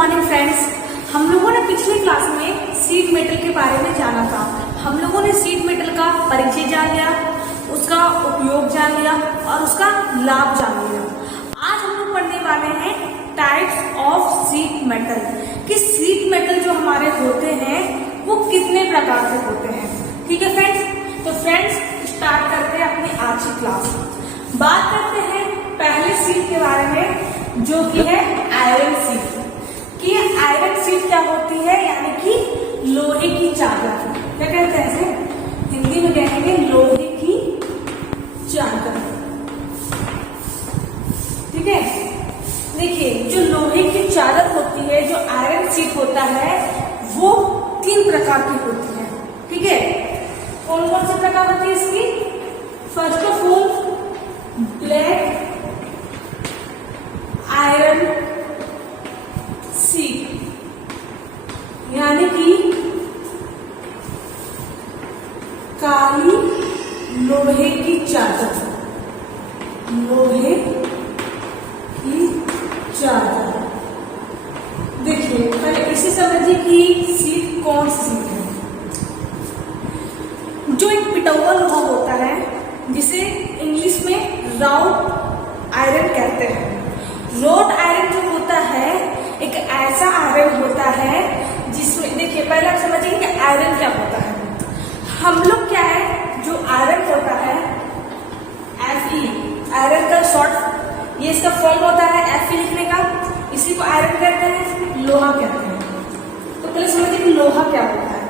Morning friends. हम लोगों ने पिछली क्लास में शीट मेटल के बारे में जाना था। हम लोगों ने शीट मेटल का परिचय जान लिया, उसका उपयोग जान लिया और उसका लाभ जान लिया। आज हम लोग पढ़ने वाले हैं टाइप्स ऑफ शीट मेटल, कि शीट मेटल जो हमारे होते हैं वो कितने प्रकार के होते हैं। ठीक है फ्रेंड्स, तो फ्रेंड्स स्टार्ट करते हैं अपनी आज की क्लास। बात करते हैं पहले शीट के बारे में, जो कि है आयरन शीट। कि आयरन शीट क्या होती है, यानी कि लोहे की चादर। क्या कहते हैं इसे? हिंदी में कहेंगे लोहे की चादर। ठीक है, देखिए जो लोहे की चादर होती है, जो आयरन शीट होता है, वो 3 प्रकार की होती है। ठीक है, कौन कौन से प्रकार होती है इसकी? First of all black iron sheet, यानी कि काली लोहे की चादर। लोहे की चादर। देखिए पहले इसे समझिए कि शीट कौन सी शीट है। जो एक पिटौआ लोहा होता है, जिसे इंग्लिश में रॉड आयरन कहते हैं। रॉड आयरन जो होता है एक ऐसा आयरन होता है जिसमें, देखिए पहले आप समझिए कि आयरन क्या होता है। हम लोग क्या है, जो आयरन होता है Fe, आयरन का शॉर्ट, ये इसका फॉर्म होता है Fe लिखने का, इसी को आयरन कहते हैं, लोहा कहते हैं। तो पहले समझिए कि लोहा क्या होता है।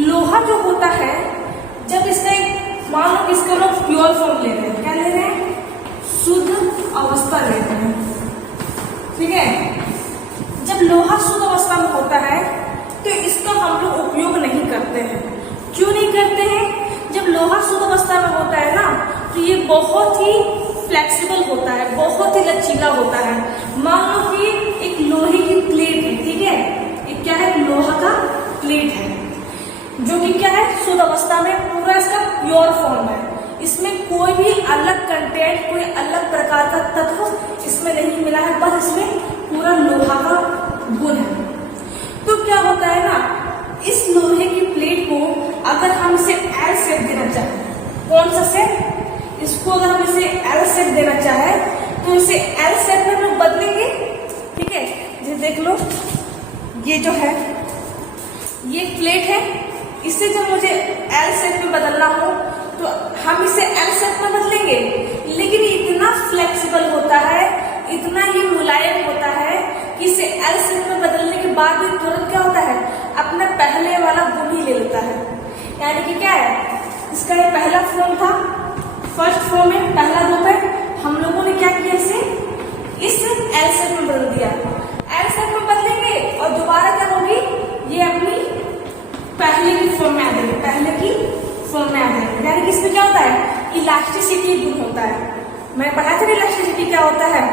लोहा जो होता है, जब इसका एक, मान लो इसका लोग प्योर फॉर्म ले रहे हैं, क्या ले रहे हैं? शुद्ध अवस्था ले रहे हैं। ठीक है, जब लोहा शुद्ध अवस्था में होता है तो इसका हम लोग उपयोग नहीं करते हैं। क्यों नहीं करते हैं? जब लोहा शुद्ध अवस्था में होता है ना, तो ये बहुत ही फ्लेक्सिबल होता है, बहुत ही लचीला होता है। मान लो कि एक लोहे की प्लेट है, ठीक है, एक क्या है, लोहा का प्लेट है, जो कि क्या है, शुद्ध अवस्था में पूरा इसका प्योर फॉर्म है। इसमें कोई भी अलग कंटेंट, कोई अलग प्रकार का तत्व इसमें नहीं मिला है, बस इसमें पूरा लोहा का गुण है। तो क्या होता है ना, इस लोहे की प्लेट को अगर हम इसे एल शेप देना चाहें, कौन सा शेप? इसको अगर हम इसे एल शेप देना चाहें तो इसे एल शेप में हम लोग बदलेंगे। ठीक है, जैसे देख लो, ये जो है ये प्लेट है, इसे जब मुझे एल शेप में बदलना हो तो हम इसे एल शेप में बदलेंगे। लेकिन इतना फ्लेक्सिबल होता है, इतना ये मुलायम होता है कि इसे एल शेप में बदलने के बाद भी तुरंत क्या होता है, अपना पहले वाला गुण ही ले लेता है। यानी कि क्या है, इसका ये पहला फॉर्म था, फर्स्ट फॉर्म में पहला रूप है, हम लोगों ने क्या किया, इसे इस एल शेप में बदल दिया। एल शेप में बदलेंगे और दोबारा क्या होगी, ये अपनी पहले की फॉर्म में आ जाएगी, पहले की फॉर्म में आ जाएगी। यानी कि इसमें क्या होता है, इलास्टिसिटी गुण होता है। मैं पढ़ा था इलास्टिसिटी क्या होता है।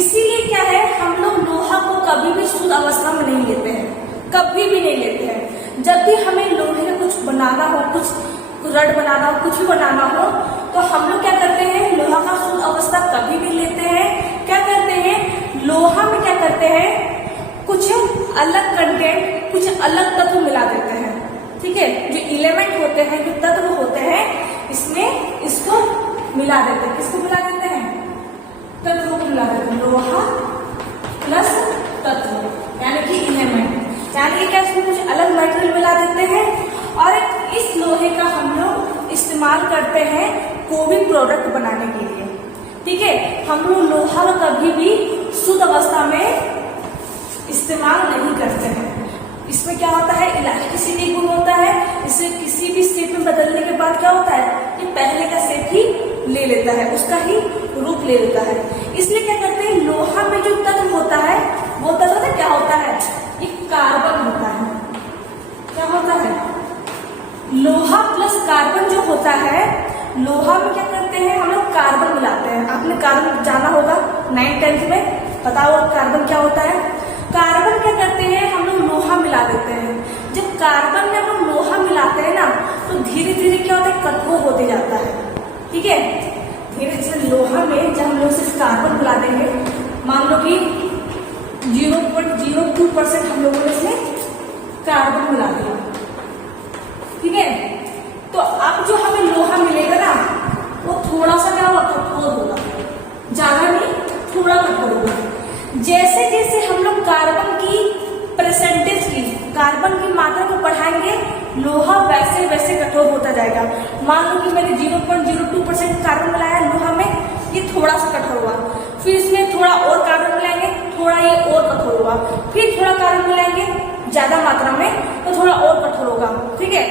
इसीलिए क्या है, हम लोग लोहा को कभी भी शुद्ध अवस्था में नहीं लेते हैं, कभी भी नहीं लेते हैं। जब भी हमें लोहे का कुछ बनाना हो, कुछ रड बनाना हो, कुछ भी बनाना हो, तो हम लोग क्या करते हैं, लोहा का शुद्ध अवस्था कभी भी लेते हैं। क्या करते हैं, लोहा में क्या करते हैं, कुछ अलग कंटेंट, कुछ अलग तत्व मिला देते हैं। ठीक है, जो एलिमेंट होते हैं, जो तत्व होते हैं, इसमें इसको मिला देते हैं। किसको मिला देते हैं? तत्व को मिला देते हैं। लोहा प्लस तत्व यानी कि एलिमेंट, यानी कि क्या, इसमें कुछ अलग मटेरियल मिला देते हैं और इस लोहे का हम लोग इस्तेमाल करते हैं कोई भी प्रोडक्ट बनाने के लिए। ठीक है, हम लोग लोहा का कभी भी शुद्ध अवस्था में इस्तेमाल नहीं करते हैं। इसमें क्या होता है, इलास्टिसिटी गुण होता है। इसे किसी भी शेप में बदलने के बाद क्या होता है, कि पहले का शेप ही ले लेता है, उसका ही रूप ले लेता है। इसलिए क्या करते हैं, लोहा में जो तत्व होता है, वो तत्व क्या होता है, एक कार्बन होता है। क्या होता है, लोहा प्लस कार्बन जो होता है। लोहा में क्या करते हैं, हम लोग कार्बन मिलाते हैं। आपने कार्बन जाना होगा 9th 10th में, बताओ कार्बन क्या होता है। कार्बन क्या करते हैं, हम लोग लोहा मिला देते हैं। जब कार्बन में हम लोग लोहा मिलाते हैं ना, तो धीरे धीरे क्या होता है, कठोर होते जाता है। ठीक है, धीरे धीरे लोहा में जब हम लोग सिर्फ कार्बन मिला देंगे, मान लो कि 0.02% हम लोगों ने इसमें कार्बन मिला दिया। ठीक है, तो अब जो हमें लोहा मिलेगा ना वो थोड़ा सा क्या होगा, कठोर होगा, ज्यादा नहीं, थोड़ा कठोर होगा। जैसे जैसे हम लोग कार्बन की परसेंटेज की, कार्बन की मात्रा को बढ़ाएंगे, लोहा वैसे वैसे कठोर होता जाएगा। मान लो कि मैंने 0.02% कार्बन मिलाया लोहा में, ये थोड़ा सा कठोर हुआ, फिर इसमें थोड़ा और कार्बन मिलाएंगे, थोड़ा ये और कठोर होगा, फिर थोड़ा कार्बन मिलाएंगे ज्यादा मात्रा में तो थोड़ा और कठोर होगा। ठीक है,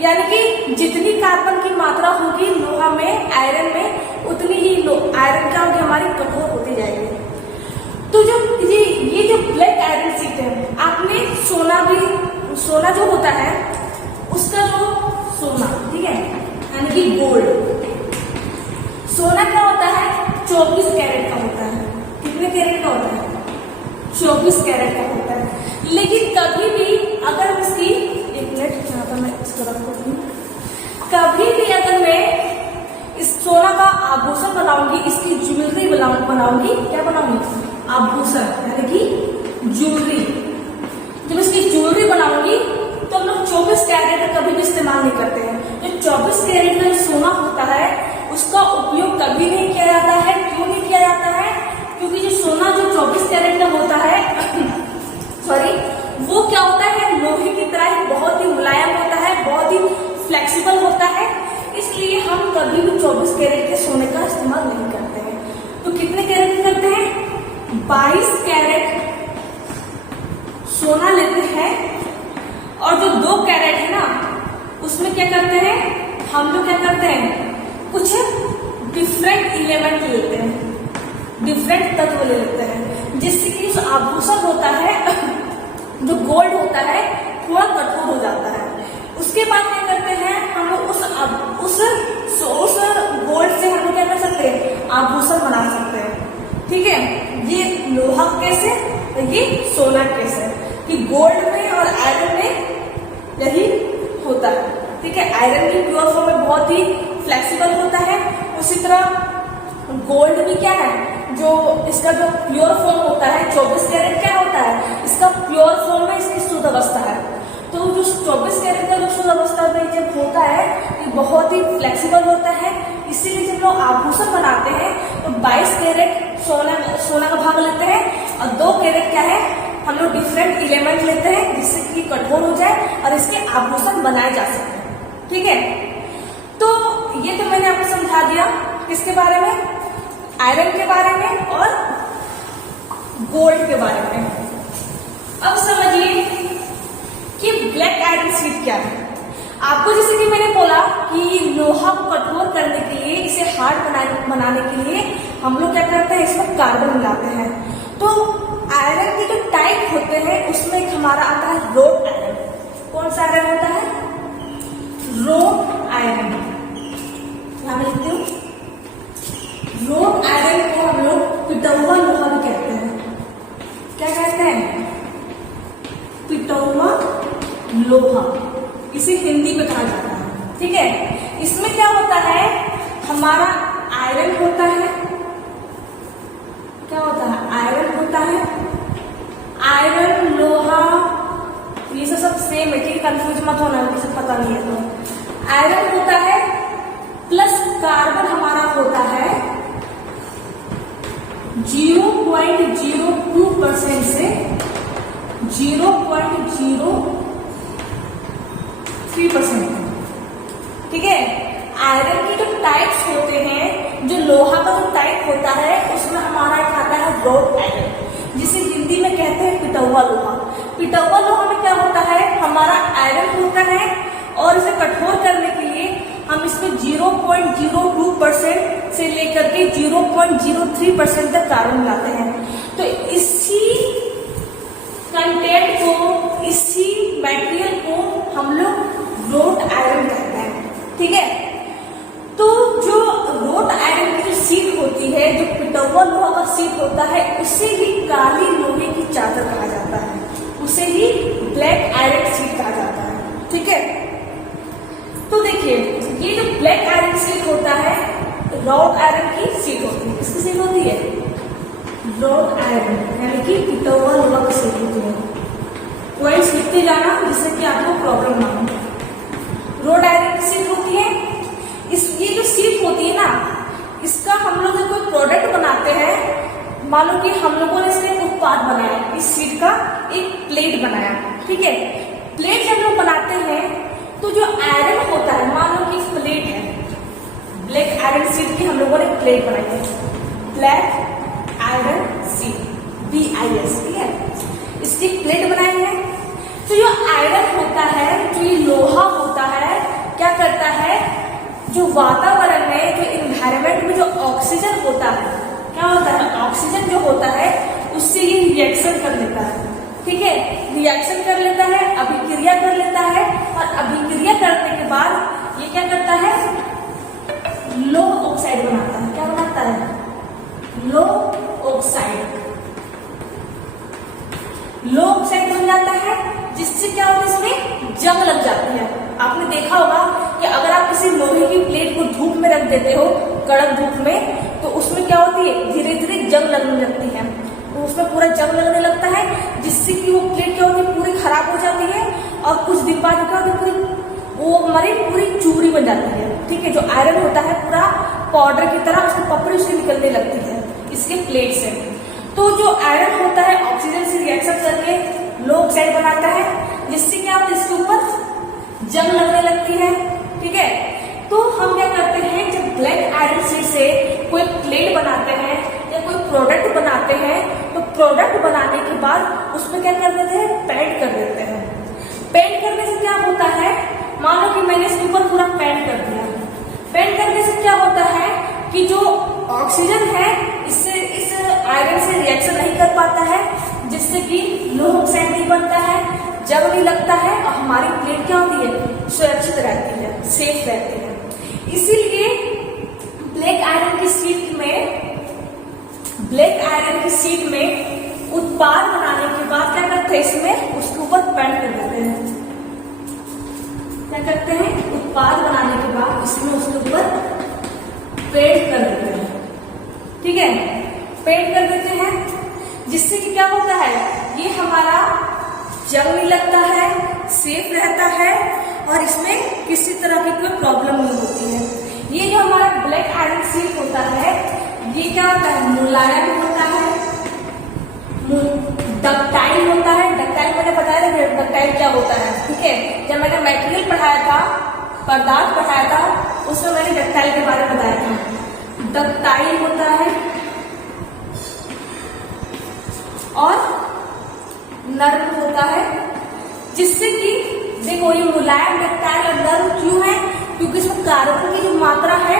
यानी कि जितनी कार्बन की मात्रा होगी लोहा में, आयरन में, उतनी ही आयरन क्या होगी, हमारी कठोर होती जाएगी। तो जो ये जो ब्लैक आयरन शीट है, आपने सोना जो होता है उसका जो सोना, ठीक है, यानी कि गोल्ड, सोना क्या होता है 24 कैरेट का होता है। कितने कैरेट का होता है? 24 कैरेट का होता है। लेकिन कभी भी अगर उसकी, एक मिनट यहाँ पर मैं इसको रख दूँ, कभी भी अगर मैं इस सोना का आभूषण बनाऊंगी, इसकी ज्वेलरी बनाऊंगी, क्या बनाऊंगी, आभूषण यानी कि ज्वेलरी, जब इसकी ज्वेलरी बनाऊंगी तो हम लोग 24 कैरेट का कभी भी इस्तेमाल नहीं करते हैं। जो 24 कैरेट का सोना होता है उसका उपयोग कभी नहीं किया जाता है। क्यों नहीं किया जाता है? क्योंकि जो सोना जो 24 कैरेट का होता है सॉरी, वो क्या होता है, लोहे की तरह ही बहुत ही मुलायम होता है, बहुत ही फ्लेक्सिबल होता है, इसलिए हम कभी भी 24 कैरेट के सोने का इस्तेमाल नहीं करते हैं। तो कितने कैरेट करते हैं? 22 कैरेट सोना लेते हैं, और जो 2 कैरेट है ना उसमें क्या करते हैं, हम लोग क्या करते हैं, कुछ डिफरेंट एलिमेंट लेते हैं, डिफरेंट तत्व ले लेते हैं, जिससे कि जो आभूषण होता है, जो गोल्ड होता है, थोड़ा कठोर हो जाता है। उसके बाद क्या करते हैं, हम लोग उस गोल्ड से हम लोग क्या कर सकते हैं, आभूषण बना सकते हैं। ठीक है, ये लोहा कैसे, ये सोना कैसे, कि गोल्ड में और आयरन में यही होता है। ठीक है, आयरन की प्योर फॉर्म में बहुत ही फ्लेक्सिबल होता है, उसी तरह गोल्ड भी क्या है, जो इसका जो प्योर फॉर्म होता है 24 कैरेट क्या होता है, इसका प्योर फॉर्म में इसकी शुद्ध अवस्था है। तो जो 24 कैरेट का जो शुद्ध अवस्था में जब होता है ये बहुत ही फ्लेक्सिबल होता है, इसीलिए जब लोग आभूषण बनाते हैं तो 22 कैरेट सोना का भाग लेते हैं, और 2 कैरेट क्या है, हम लोग डिफरेंट एलिमेंट लेते हैं जिससे कि कठोर हो जाए और इसके आभूषण बनाए जा सके। ठीक है, तो ये तो मैंने आपको समझा दिया किसके बारे में, आयरन के बारे में और गोल्ड के बारे में। अब समझिए कि ब्लैक आयरन शीट क्या है। आपको जैसे कि मैंने बोला कि लोहा को कठोर करने के लिए, इसे हार्ड बनाने के लिए हम लोग क्या करते हैं, इसमें कार्बन मिलाते हैं। तो आयरन के जो टाइप होते हैं उसमें एक हमारा आता है रोड आयरन। कौन सा आयरन होता है? Road iron. यहां मैं लिखती हूँ, रोड आयरन को हम लोग पिटौआ लोहा भी कहते हैं। क्या कहते हैं? पिटौआ लोहा, इसे हिंदी में कहा जाता है। ठीक है, इसमें क्या होता है, हमारा आयरन होता है, क्या होता है, आयरन होता है, आयरन लोहा ये सब सेम है, ठीक, कंफ्यूज मत होना, किसी पता नहीं है तो। आयरन होता है प्लस कार्बन हमारा होता है 0.02% से 0.03%। ठीक है, आयरन की जो टाइप्स होते हैं, जो लोहा का जो टाइप होता है उसमें हमारा एक आता है रोड आयरन, जिसे हिंदी में कहते हैं पिटौआ लोहा। पिटौआ लोहा में क्या होता है, हमारा आयरन होता है और इसे कठोर करने के लिए हम इसमें 0.02% से लेकर के 0.03% तक कार्बन मिलाते हैं। तो इसी कंटेंट को, इसी मटेरियल को हम लोग रोड आयरन कहते हैं। ठीक है, तो जो रोड आयरन की जो शीट होती है, जो पिटौआ लोहा का शीट होता है, उसे ही काली लोहे की चादर कहा जाता है, उसे ही ब्लैक आयरन शीट कहा जाता है। ठीक है, तो देखिए ये जो ब्लैक आयरन शीट होता है, रॉड आयरन की शीट होती है। किसकी शीट होती है? रॉड आयरन, यानी कि पिटौआ प्रॉब्लम ना हो। रोड आयरन की शीट होती है, ये जो शीट होती है ना, इसका हम लोग जब कोई प्रोडक्ट बनाते हैं, मान लो कि हम लोगों ने इसमें उत्पाद बनाया, इस शीट का एक प्लेट बनाया, ठीक है। प्लेट जब लोग बनाते हैं तो जो आयरन होता है, मान लो कि प्लेट है, ब्लैक आयरन शीट की हम लोगों ने प्लेट बनाई है, ब्लैक आयरन शीट BIS, ठीक है। इसकी प्लेट बनाई है। तो जो आयरन होता है, जो ये लोहा होता है, क्या करता है, जो वातावरण में, जो इन्वायरमेंट में जो ऑक्सीजन होता है, क्या होता है, ऑक्सीजन जो होता है उससे ये रिएक्शन कर लेता है, ठीक है। रिएक्शन कर लेता है, अभिक्रिया कर लेता है, और अभिक्रिया करने के बाद ये क्या करता है, लो ऑक्साइड बनाता है। क्या बनाता है, लो ऑक्साइड। लो ऑक्साइड बन जाता है, जिससे क्या होता है, इसमें जंग लग जाती है। आपने देखा होगा कि अगर आप किसी लोहे की प्लेट को धूप में रख देते हो, कड़क धूप में, तो उसमें क्या होती है, धीरे धीरे जंग लगने लगती है। तो उसमें पूरा जंग लगने लगता है, जिससे कि वो प्लेट क्या होती है, पूरी खराब हो जाती है, और कुछ दिन बाद क्या होती है, वो हमारी पूरी चूरी बन जाती है, ठीक है। जो आयरन होता है पूरा पाउडर की तरह उसकी पपड़ी उसकी निकलने लगती है इसके प्लेट से। तो जो आयरन होता है ऑक्सीजन से रिएक्शन करके लो ऑक्साइड बनाता है, जिससे क्या होता है, इसके ऊपर जंग लगने लगती है, ठीक है। तो हम क्या करते हैं, जब ब्लैक आयरन शीट से कोई प्लेट बनाते हैं या कोई प्रोडक्ट बनाते हैं, तो प्रोडक्ट बनाने के बाद उसमें क्या कर देते हैं, पेंट कर देते हैं। पेंट करने से क्या होता है, मान लो कि मैंने इसके ऊपर पूरा पेंट कर दिया। पेंट करने से क्या होता है कि जो ऑक्सीजन है इससे इस आयरन से रिएक्शन नहीं कर पाता है, जिससे कि लो ऑक्साइड नहीं बनता है, जंग नहीं लगता है, और हमारी प्लेट क्या होती है, सुरक्षित रहती है, सेफ रहती है। इसीलिए ब्लैक आयरन की शीट में उत्पाद बनाने के बाद क्या करते हैं, इसमें उसके ऊपर पेंट कर देते हैं। क्या करते हैं, उत्पाद बनाने के बाद इसमें उसके ऊपर पेंट कर देते हैं, ठीक है। पेंट कर देते हैं, जिससे कि क्या होता है, ये हमारा जंग नहीं लगता है, सेफ रहता है, और इसमें किसी तरह की कोई प्रॉब्लम नहीं होती है। ये जो हमारा ब्लैक आयरन शीट होता है, ये क्या होता है, मुलायम होता है, डक्टाइल होता है। डक्टाइल मैंने बताया था, डक्टाइल क्या होता है, ठीक है। जब मैंने मटेरियल पढ़ाया था, पदार्थ पढ़ाया था, उसमें मैंने डक्टाइल के बारे में बताया था। डक्टाइल होता है और नर्म होता है, जिससे कि देखो ये मुलायम, डक्टाइल और नर्म क्यों है, क्योंकि इसमें कार्बन की जो मात्रा है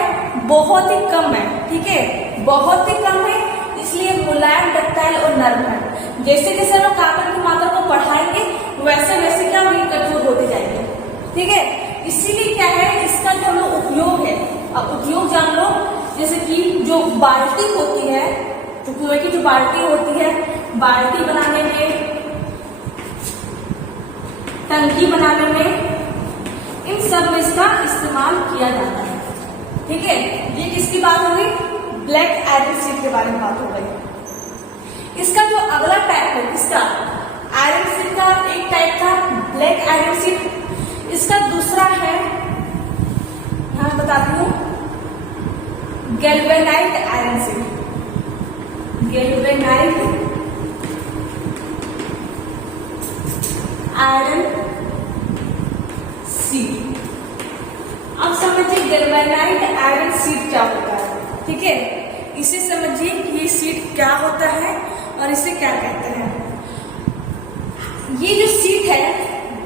बहुत ही कम है, ठीक है, बहुत ही कम है, इसलिए मुलायम, डक्टाइल और नर्म है। जैसे जैसे हम कार्बन की मात्रा को बढ़ाएंगे वैसे वैसे क्या होगी, कठोर होते जाएंगे, ठीक है। इसीलिए क्या है, इसका जो हम लोग उपयोग है, अब उपयोग जान लो। जैसे कि जो बाल्टी होती है, जो कुएं की जो बाल्टी होती है, बाल्टी बनाने में, टंकी बनाने में, इन सब में इसका इस्तेमाल किया जाता है, ठीक है। ये किसकी बात हो गई, ब्लैक आयरन शीट के बारे में बात हो गई। इसका जो अगला टाइप है, इसका आयरन शीट का एक टाइप था ब्लैक आयरन शीट, इसका दूसरा है, यहां बताती हूँ, galvanized iron sheet. Galvanized iron sheet. अब समझिए गैल्वेनाइट आयरन शीट क्या होता है, ठीक है। इसे समझिए कि ये शीट क्या होता है और इसे क्या कहते हैं। ये जो शीट है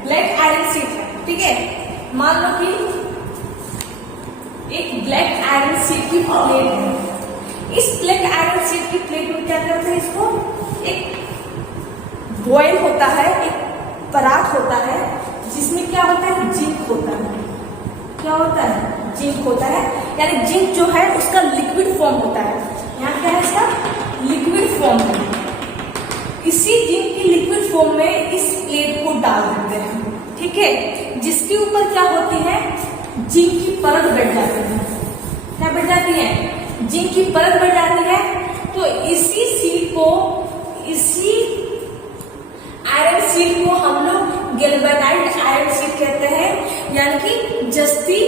ब्लैक आयरन शीट है, ठीक है। मान लो कि एक ब्लैक आयरन शीट की प्लेट है। इस ब्लैक आयरन शीट की प्लेट में क्या करते हैं, इसको एक बॉयल होता है, एक परात होता है, जिसमें क्या होता है, जिंक होता है। क्या होता है, जिंक होता है, यानी जिंक जो है उसका लिक्विड फॉर्म होता है। यहाँ क्या है, इसका लिक्विड फॉर्म है। इसी जिंक की लिक्विड फॉर्म में इस प्लेट को डाल देते हैं, ठीक है, जिसके ऊपर क्या होती है, जिंक की परत बैठ जाती है। क्या बैठ जाती है, जिंक की परत बैठ जाती है। तो इसी शीट को, इसी आयरन शीट को हम लोग गैल्वेनाइज्ड आयरन शीट कहते हैं, यानी कि जस्ती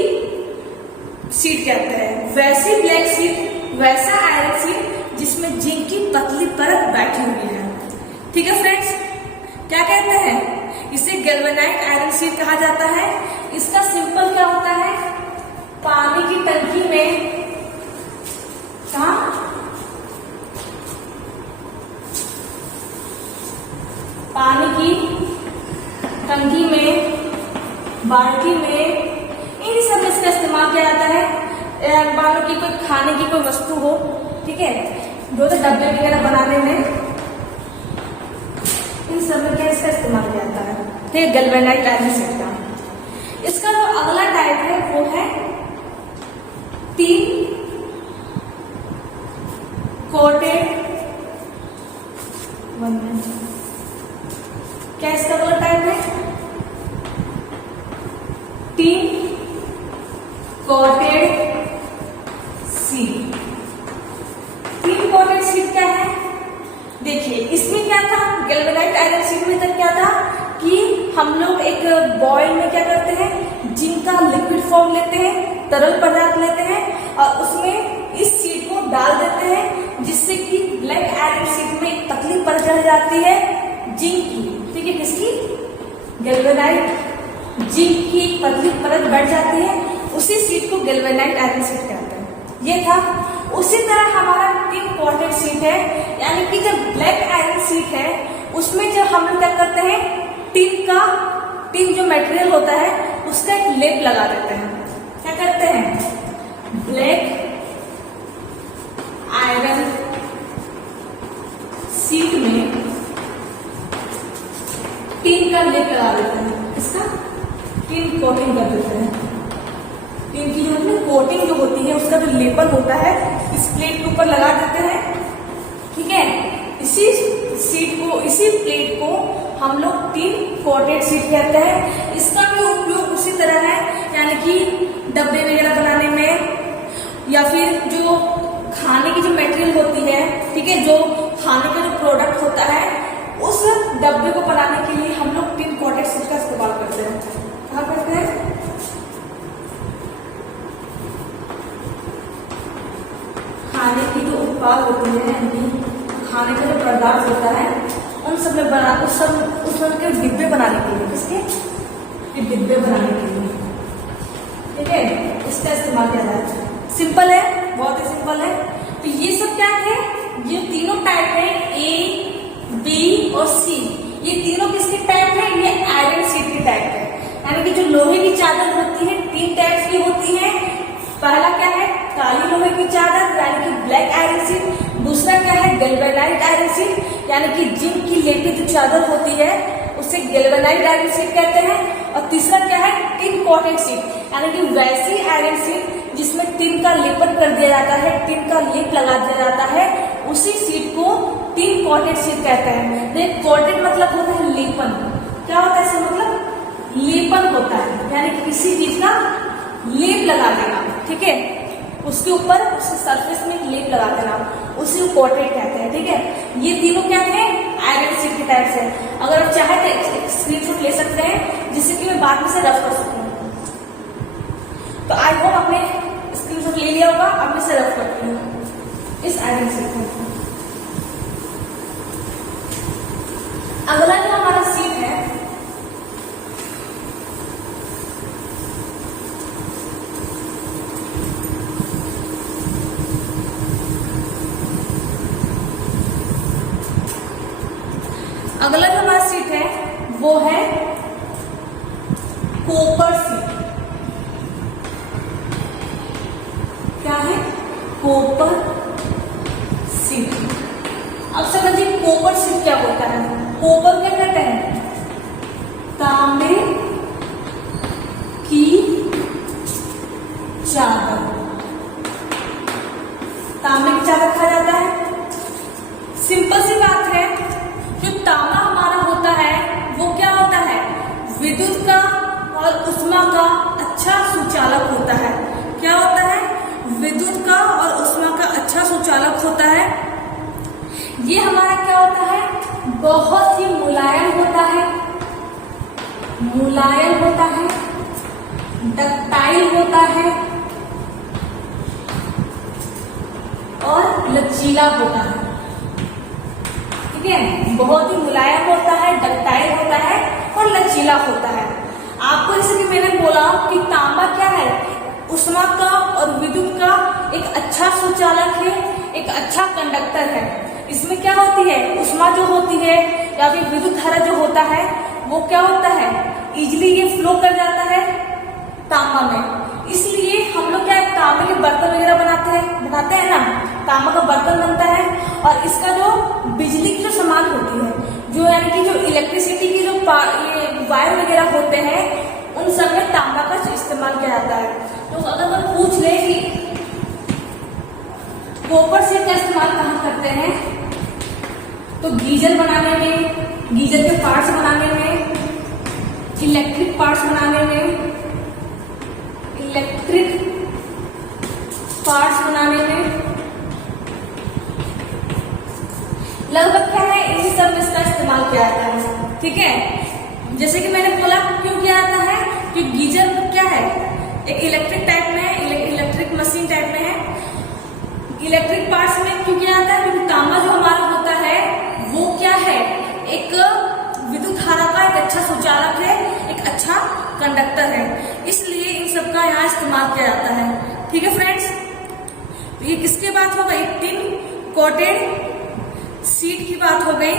शीट कहते हैं। वैसी ब्लैक शीट, वैसा आयरन शीट जिसमें जिंक की पतली परत बैठी हुई है। ठीक है फ्रेंड्स, क्या कहते हैं, इसे गैल्वेनाइज्ड आयरन शीट कहा जाता है। इसका सिंपल क्या होता है, पानी की टंकी में, कहाँ, पानी की टंकी में, बाल्टी में, इन सब में इसका इस्तेमाल किया जाता है। मान लो कि कोई खाने की कोई वस्तु हो, ठीक है, जो तो डब्बे वगैरह बनाने में, इन सब में क्या इसका इस्तेमाल किया जाता है। ठीक है, गैल्वेनाइज्ड आयरन शीट का। इसका जो अगला टाइप है वो है 3 कोटेड, क्या इसका अगला टाइप है, 3 कोटेड शीट। 3 कोटेड शीट क्या है, देखिए इसमें क्या था, गैल्वेनाइज्ड आयरन शीट में तक क्या था कि हम लोग एक बॉयल में क्या करते हैं, जिंक का लिक्विड फॉर्म लेते हैं, तरल पदार्थ लेते हैं और उसमें इस शीट को डाल देते हैं, जिससे कि ब्लैक आयरन शीट में एक पतली परत चढ़ जाती है जिंक की। ठीक है, किसकी, गैल्वेनाइज्ड जिंक की एक पतली परत बैठ जाती है, उसी शीट को गैल्वेनाइज्ड आयरन शीट कहते हैं। ये था। उसी तरह हमारा 3 कोटेड शीट है, यानी कि जब ब्लैक आयरन शीट है उसमें जब हम लोग क्या करते हैं, टिन जो मटेरियल होता है उसका एक लेप लगा देते हैं। क्या करते हैं, ब्लैक आयरन शीट में टिन का लेप लगा देते हैं, इसका टिन कोटिंग कर देते हैं। टिन की जो कोटिंग जो होती है, उसका जो लेपन होता है इस प्लेट के ऊपर लगा देते हैं। ठीक है, इसी शीट को, इसी प्लेट को हम लोग 3 कोटेड शीट कहते हैं। इसका भी उपयोग उसी तरह है, यानी कि डब्बे वगैरह बनाने में, या फिर जो खाने की जो मटेरियल होती है, ठीक है, जो खाने का जो प्रोडक्ट होता है, उस डब्बे को बनाने के लिए हम लोग 3 कोटेड शीट का इस्तेमाल करते हैं। क्या करते हैं, खाने की जो उत्पाद होती है, खाने का जो पदार्थ होता है, उन सब में बना, उस सब के डिब्बे बनाने के लिए, किसके, डिब्बे बनाने के लिए, ठीक है, इसका इस्तेमाल किया जाता है। सिंपल है, बहुत ही सिंपल है। तो ये सब क्या है, ये तीनों टाइप है, ए, बी और सी। ये तीनों किसकी टाइप है, ये आयरन शीट की टाइप है। यानी कि जो लोहे की चादर होती है 3 टाइप की होती है। पहला क्या है, काली लोहे की चादर यानी कि ब्लैक आयरन शीट। दूसरा क्या है, गैल्वेनाइज्ड आयरन शीट, यानी कि जिंक की लेपित जो चादर होती है उसे गैल्वेनाइज्ड आयरन शीट कहते हैं। और तीसरा क्या है, टिन कोटेड शीट, यानी कि वैसी आयरन शीट जिसमें टिन का लेपन कर दिया जाता है, टिन का लेप लगा दिया जाता है, उसी शीट को टिन कोटेड शीट कहते हैं। कोटेड मतलब होता है लेपन। क्या होता है इसका मतलब, लेपन होता है, यानी कि किसी चीज का लेप लगा देना। ठीक है, उसके ऊपर, उसके सरफेस में एक लेप लगा देना, उसी को कोटेड कहते हैं। ठीक है, ये तीनों क्या है, आयरन शीट की टाइप से। अगर आप चाहे तो स्क्रीनशॉट ले सकते हैं, जिससे कि मैं बाद में से रफ कर सकूं। तो आई होप आपने स्क्रीनशॉट ले लिया होगा। अब मैं से रफ करती हूँ इस आयरन शीट को। अगला जो हमारा शीट है, अगला जो हमारा शीट है वो है कॉपर शीट। क्या है, कॉपर शीट। अब समझिए कॉपर शीट क्या होता है। कॉपर क्या कहते हैं, तांबे की चादर। तांबे की चादर कहा जाता है। सिंपल सी बात है, जो तांबा हमारा होता है वो क्या होता है, विद्युत का और ऊष्मा का अच्छा सुचालक होता है। क्या होता है, विद्युत का और ऊष्मा का अच्छा सुचालक होता है। ये हमारा क्या होता है, बहुत ही मुलायम होता है। मुलायम होता है, डक्टाइल होता है और लचीला होता है। ठीक है, बहुत ही मुलायम होता है, डक्टाइल होता है और लचीला होता है। आपको जैसे कि मैंने बोला कि तांबा क्या है, ऊष्मा का और विद्युत का एक अच्छा सुचालक है, एक अच्छा कंडक्टर है। इसमें क्या होती है, ऊष्मा जो होती है या फिर विद्युत धारा जो होता है वो क्या होता है, इजिली ये फ्लो कर जाता है तांबा में। इसलिए हम लोग क्या है, तांबे के बर्तन वगैरह बनाते हैं ना, तांबा का बर्तन बनता है। और इसका जो बिजली की जो सामान होती है, जो यानी कि जो इलेक्ट्रिसिटी की जो ये वायर वगैरह होते हैं, उन सब में तांबा का इस्तेमाल किया जाता है। तो अगर हम पूछ ले कि कॉपर सीड का इस्तेमाल कहाँ करते हैं, तो गीजर बनाने में, गीजर के पार्ट्स बनाने में, इलेक्ट्रिक पार्ट्स बनाने में, इलेक्ट्रिक पार्ट्स बनाने में, लगभग क्या है, इसी सब में इसका इस्तेमाल किया जाता है। ठीक है, जैसे कि मैंने बोला क्यों किया जाता है, क्योंकि गीजर क्या है, एक इलेक्ट्रिक टाइप में है, इलेक्ट्रिक मशीन टाइप में है। इलेक्ट्रिक पार्ट्स में क्यों किया जाता है, क्योंकि तांबा जो हमारा होता है वो क्या है, एक विद्युत धारा का एक अच्छा सुचालक है, एक अच्छा कंडक्टर है, इसलिए इन सबका यहाँ इस्तेमाल किया जाता है। ठीक है फ्रेंड्स, तो ये किसके बात हो गई, टिन कोटेड सीड की बात हो गई।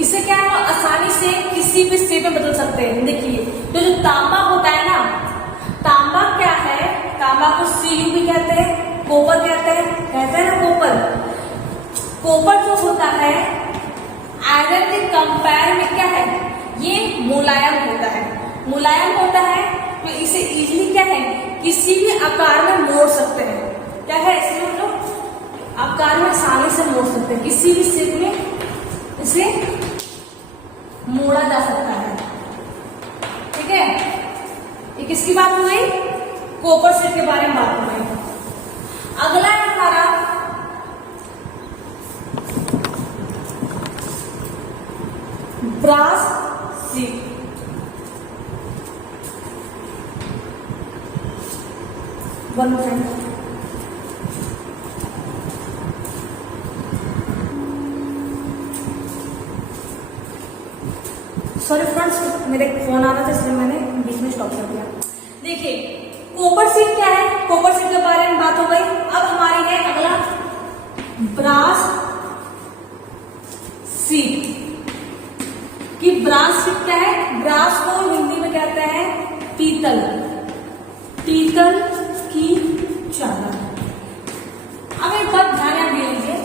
इसे क्या है, आसानी से किसी भी सीड में बदल सकते हैं। देखिए तो जो तांबा होता है ना, तांबा क्या है, तांबा को Cu भी कहते हैं, कॉपर कहते हैं ना कॉपर। कॉपर जो होता है आयरन के कंपेयर में क्या है, ये मुलायम होता है, मुलायम होता है, तो इसे इजीली क्या है, किसी भी आकार में मोड़ सकते हैं। क्या है, इसमें हम लोग आकार में आसानी से मोड़ सकते हैं, किसी भी शेप में इसे मोड़ा जा सकता है। ठीक है, ये किसकी बात हो गई, कॉपर सीड के बारे में बात हो गई। अगला है हमारा ब्रास सीड। वन फ्रेंड, सॉरी फ्रेंड्स, मेरे फोन आ रहा था इसलिए मैंने बीच में स्टॉप कर दिया। देखिए कॉपर सीड क्या है, कॉपर सीड के बारे में बात हो गई। अब हमारी है अगला ब्रास सीड। कि ब्रास सीड क्या है, ब्रास को हिंदी में कहते हैं पीतल, पीतल की चादर। अब एक बात ध्यान दे लीजिए,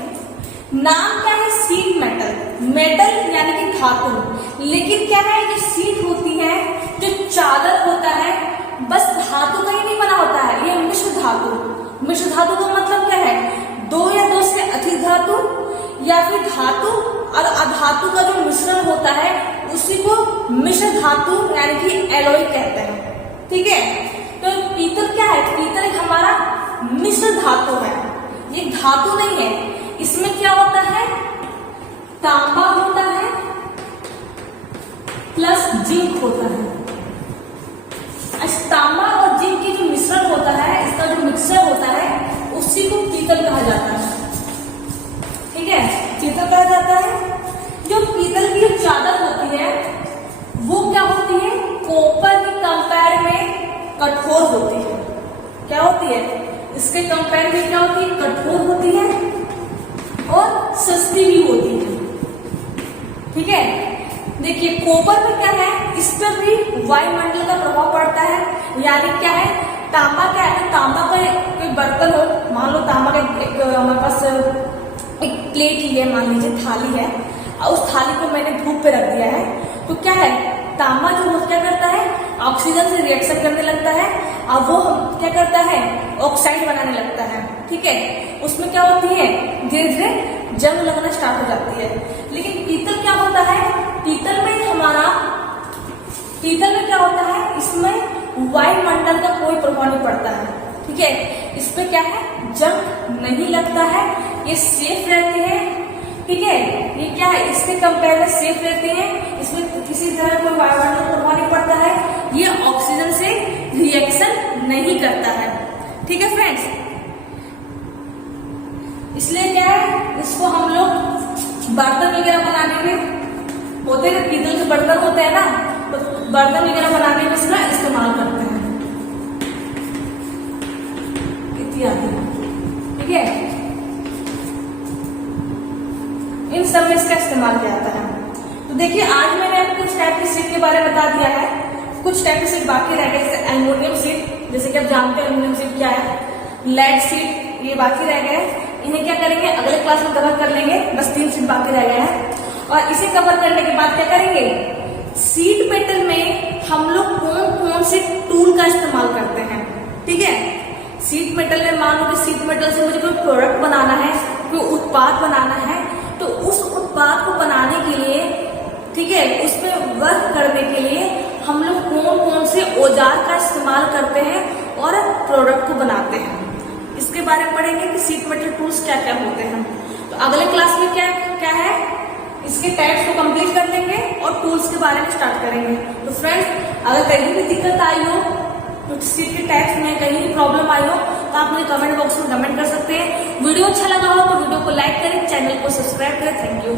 नाम क्या है, सीड मेटल, मेटल यानी कि धातु, लेकिन क्या है, ये सीड होती है, जो चादर होता है, बस धातु का ही नहीं बना होता है, ये मिश्र धातु। मिश्र धातु का मतलब क्या है, दो या दो से अधिक धातु या फिर धातु और अधातु का जो मिश्रण होता है उसी को मिश्र धातु यानी कि एलॉय कहते हैं। ठीक है, तो पीतल क्या है, पीतल एक हमारा मिश्र धातु है, ये धातु नहीं है। इसमें क्या होता है, तांबा होता है प्लस जिंक होता है। तांबा और जिंक की जो मिश्रण होता है, इसका जो मिक्सचर होता है, उसी को पीतल कहा जाता है। ठीक है, पीतल कहा जाता है। जो पीतल की जो चादर होती है वो क्या होती है, कॉपर के कंपेयर में कठोर होती है। क्या होती है, इसके कंपेयर में क्या होती है, कठोर होती है और सस्ती भी होती है। ठीक है, देखिए कॉपर में क्या है, इस पर भी वायुमंडल का प्रभाव पड़ता है। यानी क्या है, तांबा क्या है, तांबा का कोई बर्तन हो, मान लो तांबा का एक हमारे पास एक प्लेट ही है, मान लीजिए थाली है, और उस थाली को मैंने धूप पे रख दिया है, तो क्या है, तांबा जो वो क्या करता है, ऑक्सीजन से रिएक्शन करने लगता है और वो क्या करता है, ऑक्साइड बनाने लगता है। ठीक है, उसमें क्या होती है, धीरे धीरे जंग लगना स्टार्ट हो जाती है। लेकिन पीतल क्या होता है, पीतल में क्या होता है, इसमें वायुमंडल का कोई प्रभाव नहीं पड़ता है। ठीक है, इस पे क्या है, जंग नहीं लगता है, ये सेफ रहते हैं। ठीक है, ये क्या है, इसके कंपेयर में सेफ रहते हैं, इसमें किसी तरह कोई वायुमंडल प्रभाव नहीं पड़ता है, ये ऑक्सीजन से रिएक्शन नहीं करता है। ठीक है फ्रेंड्स, इसलिए क्या है, इसको हम लोग बर्तन वगैरह बनाने में होते हैं, पीतल के बर्तन होते हैं ना, तो बर्तन वगैरह बनाने में इसका इस्तेमाल करते हैं। इत्यादि, ठीक है, इन सब में इसका इस्तेमाल किया जाता है। तो देखिए, आज मैंने आपको कुछ टाइप की सीट के बारे में बता दिया है, कुछ टाइप की सीट बाकी रह गए, जैसे एल्युमिनियम सीट, जैसे कि आप जानते हैं एल्युमिनियम सीट क्या है, लेड सीट, ये बाकी रह गए। इन्हें क्या करेंगे, अगले क्लास में कवर कर लेंगे, बस 3 सीट बाकी रह गए हैं। और इसे कवर करने के बाद क्या करेंगे, सीट मेटल में हम लोग कौन कौन से टूल का इस्तेमाल करते हैं। ठीक है, सीट मेटल में मान लो कि सीट मेटल से मुझे कोई प्रोडक्ट बनाना है, कोई उत्पाद बनाना है, तो उस उत्पाद को बनाने के लिए, ठीक है, उस पर वर्क करने के लिए हम लोग कौन कौन से औजार का इस्तेमाल करते हैं और प्रोडक्ट को बनाते हैं, इसके बारे में पढ़ेंगे कि सीट मेटल टूल्स क्या क्या होते हैं। तो अगले क्लास में क्या क्या है, इसके टाइप्स को कंप्लीट कर लेंगे और टूल्स के बारे में स्टार्ट करेंगे। तो फ्रेंड्स, अगर कहीं भी दिक्कत आई हो, तो सीट के टाइप्स में कहीं भी प्रॉब्लम आई हो, तो आप मुझे कमेंट बॉक्स में कमेंट कर सकते हैं। वीडियो अच्छा लगा हो तो वीडियो को लाइक करें, चैनल को सब्सक्राइब करें। Thank you.